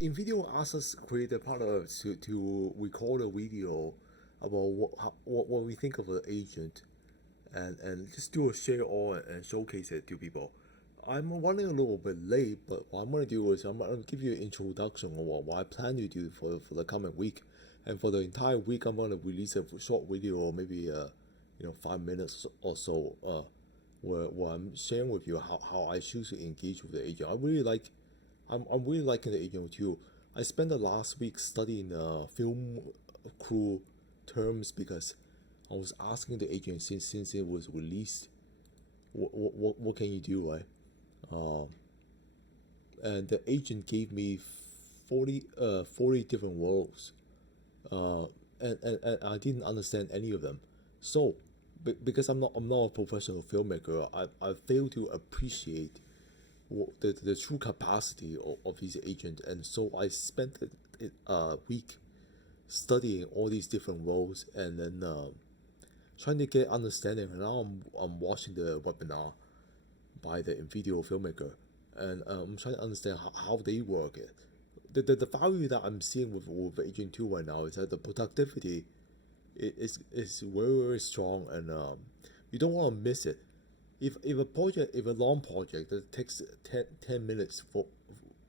Invideo asks us creative partners to record a video about what we think of an agent and just do a share all and showcase it to people. I'm running a little bit late, but what I'm gonna do is I'm gonna give you an introduction of what I plan to do for the coming week, and for the entire week I'm gonna release a short video, maybe 5 minutes or so, where I'm sharing with you how I choose to engage with the agent. I'm really liking the agent too. I spent the last week studying film crew terms because I was asking the agent since it was released, what can you do, right? Um, and the agent gave me 40 different roles, uh, and I didn't understand any of them. So, because I'm not a professional filmmaker, I fail to appreciate the true capacity of these agents, and so I spent a week studying all these different roles, and then trying to get understanding. And now I'm watching the webinar by the Invideo filmmaker, and I'm trying to understand how they work it. The value that I'm seeing with Agent 2 right now is that the productivity is very strong, and you don't want to miss it. If a long project that takes 10 minutes for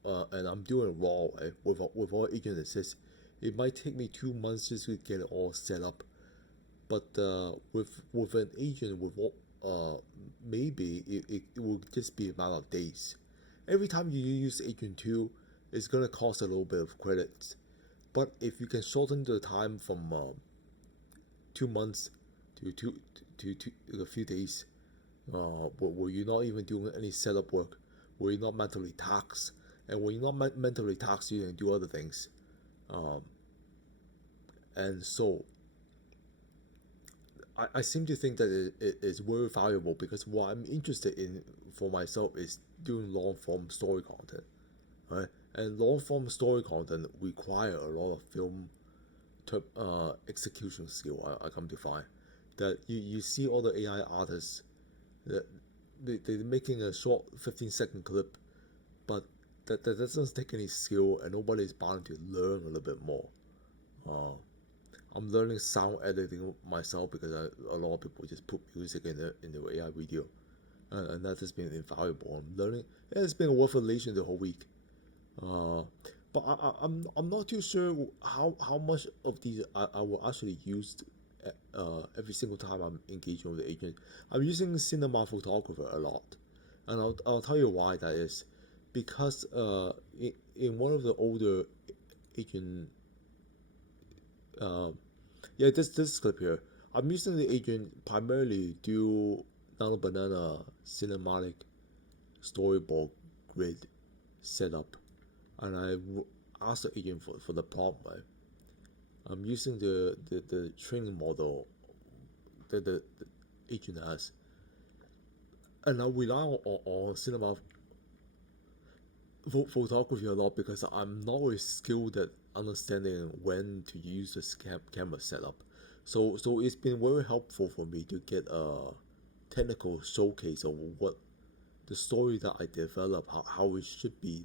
and I'm doing raw, right, with all agent assist, it might take me 2 months just to get it all set up. But with an agent with all, maybe it will just be a matter of days. Every time you use agent 2, it's gonna cost a little bit of credits. But if you can shorten the time from 2 months to a few days, where you're not even doing any setup work, where you're not mentally taxed, and when you're not mentally taxed, you can do other things. Um, and so I seem to think that it is very valuable because what I'm interested in for myself is doing long form story content, right? And long form story content require a lot of film execution skill. I come to find that you see all the AI artists that they're making a short 15-second clip, but that doesn't take any skill, and nobody's bound to learn a little bit more. Uh, I'm learning sound editing myself because a lot of people just put music in the AI video, and that has been invaluable. I'm learning. Yeah, it's been a worth relation the whole week. Uh, but I'm not too sure how much of these I will actually use every single time I'm engaging with the agent. I'm using cinema photographer a lot, and I'll tell you why that is, because in one of the older agent, uh, yeah, this clip here, I'm using the agent primarily to do Nano Banana cinematic storyboard grid setup, and asked the agent for the prompt. Right? I'm using the training model that the agent has, and I rely on cinema photography a lot because I'm not really skilled at understanding when to use the camera setup. So it's been very helpful for me to get a technical showcase of what the story that I develop, how it should be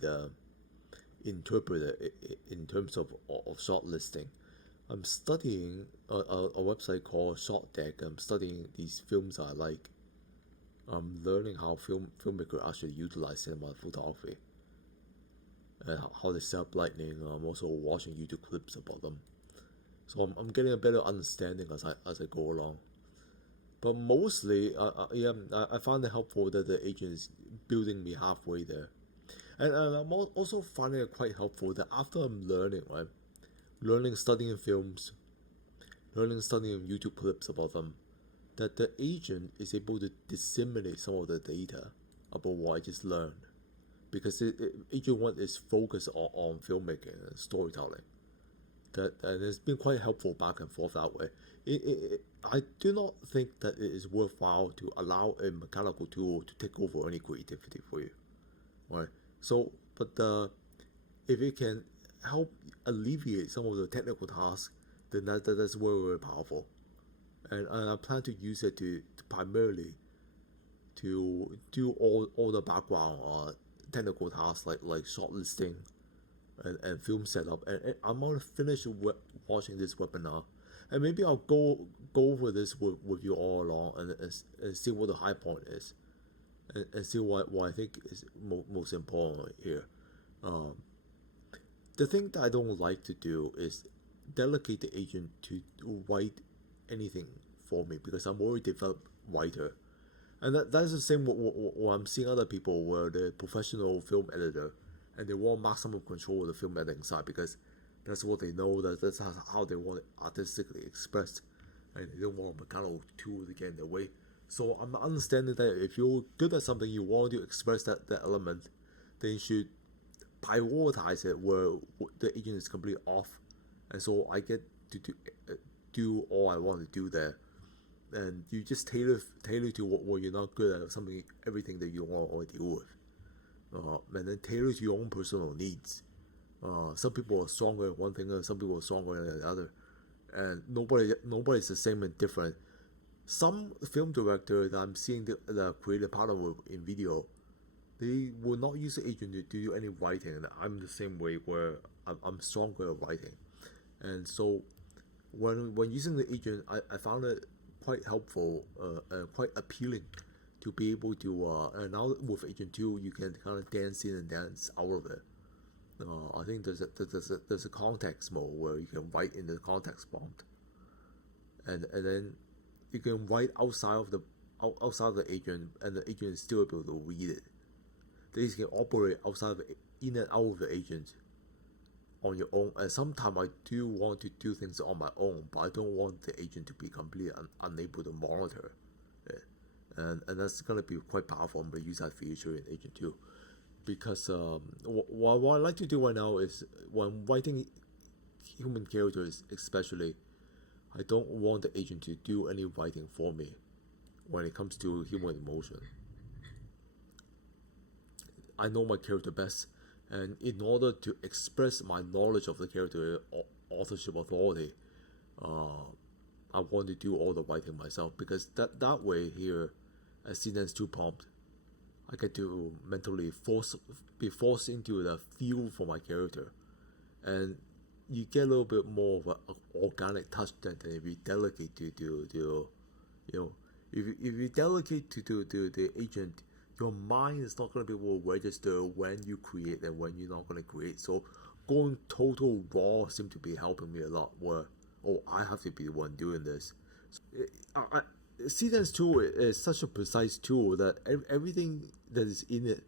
interpreted in terms of shortlisting. I'm studying a website called Short Deck. I'm studying these films I like. I'm learning how filmmakers actually utilize cinema photography and how they set up lighting. I'm also watching YouTube clips about them. So I'm getting a better understanding as I go along. But mostly, yeah, I find it helpful that the agent is building me halfway there. And I'm also finding it quite helpful that after I'm learning, right, studying films, studying YouTube clips about them, that the agent is able to disseminate some of the data about what I just learned. Because agent one is focused on filmmaking and storytelling. And it's been quite helpful back and forth that way. I do not think that it is worthwhile to allow a mechanical tool to take over any creativity for you, right? So, but if it can help alleviate some of the technical tasks, then that's very powerful. And I plan to use it to primarily to do all the background technical tasks like shortlisting, and film setup. And I'm gonna finish watching this webinar, and maybe I'll go over this with you all along and see what the high point is, and see what I think is most important here. The thing that I don't like to do is delegate the agent to write anything for me, because I'm already developed writer. And that's the same what I'm seeing other people where they're professional film editor and they want maximum control of the film editing side, because that's what they know, that's how they want it artistically expressed, and they don't want a mechanical tool to get in their way. So I'm understanding that if you're good at something, you want to express that element, then you should prioritize it where the agent is completely off, and so I get to do all I want to do there, and you just tailor to what you're not good at, something everything that you want to deal with, and then tailor to your own personal needs. Some people are stronger at one thing, and some people are stronger at another, and nobody's the same and different. Some film director that I'm seeing the creative partner with Invideo, they will not use the agent to do any writing, and I'm the same way where I'm stronger at writing, and so when using the agent, I found it quite helpful, quite appealing to be able to, and now with Agent 2 you can kind of dance in and dance out of it. I think there's a context mode where you can write in the context prompt, and then you can write outside of the agent, and the agent is still able to read it. Then you can operate in and out of the agent on your own. And sometimes I do want to do things on my own, but I don't want the agent to be completely unable to monitor it. And that's gonna be quite powerful. I'm gonna use that feature in Agent 2, because what I like to do right now is when writing human characters, especially, I don't want the agent to do any writing for me when it comes to human emotion. I know my character best, and in order to express my knowledge of the character, authorship authority, I want to do all the writing myself, because that way here at Scenes 2 prompt, I get to mentally be forced into the feel for my character, and you get a little bit more of an organic touch than if you delegate to you know, if you delegate to the agent, your mind is not going to be able to register when you create and when you're not going to create. So going total raw seems to be helping me a lot, where I have to be the one doing this. Sequence tool is such a precise tool that everything that is in it,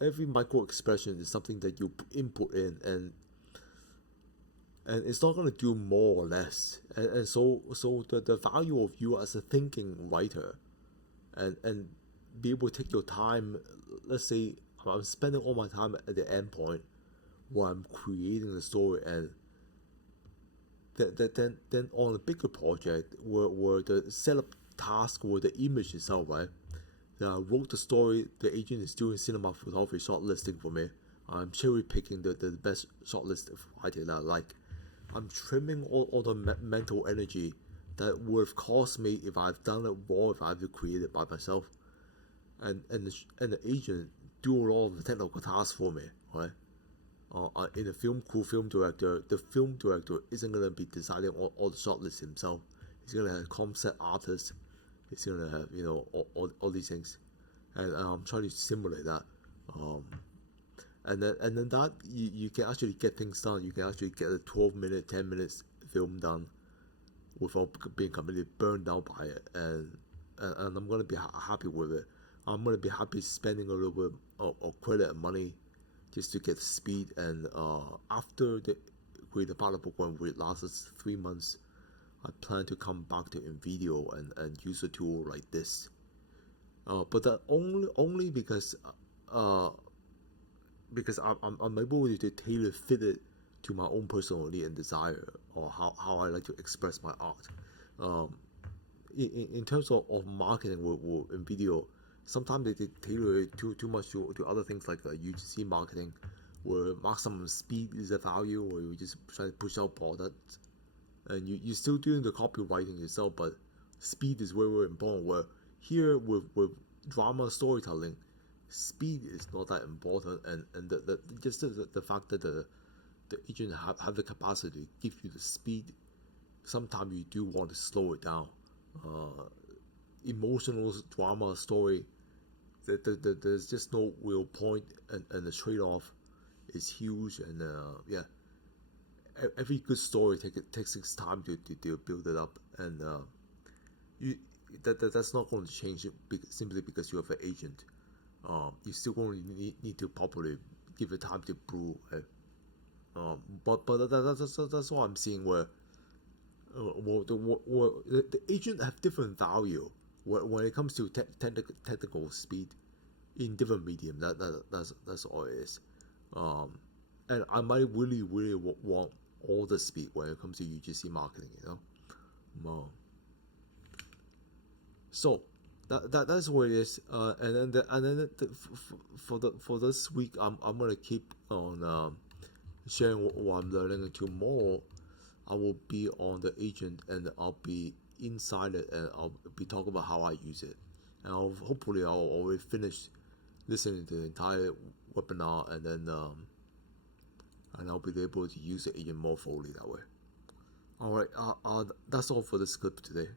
every micro expression is something that you input in, and it's not going to do more or less. And so the value of you as a thinking writer, and be able to take your time. Let's say I'm spending all my time at the end point where I'm creating the story, and then on a bigger project where the setup task or the image itself, right? That I wrote the story, the agent is doing cinema photography shortlisting for me. I'm cherry picking the best shortlist writing that I like. I'm trimming all the mental energy that would have cost me if I've done it raw, if I have to create it by myself. And the agent do a lot of the technical tasks for me, right? In a film director, the film director isn't gonna be deciding all the shortlists himself. He's gonna have concept artists. He's gonna have all these things, and I'm trying to simulate that. And then that you can actually get things done. You can actually get a 12-minute, 10 minutes film done without being completely burned out by it, and I'm gonna be happy with it. I'm gonna be happy spending a little bit of credit and money just to get speed. And after the creative partner program, which lasts 3 months, I plan to come back to Invideo and use a tool like this. But that only because I'm able to tailor fit it to my own personal need and desire, or how I like to express my art. In terms of marketing with Invideo, sometimes they tailor it too much to other things like UGC marketing, where maximum speed is a value, or you just try to push out products, and you're still doing the copywriting yourself, but speed is very, very important. Where here with drama storytelling, speed is not that important, and just the fact that the agent have the capacity to give you the speed. Sometimes you do want to slow it down. Emotional drama story, there's just no real point, and the trade-off is huge. And yeah, every good story takes its time to build it up, and you that's not going to change it simply because you have an agent. You still going to need to properly give it time to brew. But that's what I'm seeing, where the agent have different value when it comes to technical speed in different medium. That's all it is. And I might really want all the speed when it comes to UGC marketing, So that's what it is. And then for this week, I'm gonna keep on sharing what I'm learning. And tomorrow, I will be on the agent, and I'll be inside it, and I'll be talking about how I use it. And hopefully I'll already finish listening to the entire webinar, and then and I'll be able to use the agent more fully that way. All right, that's all for this clip today.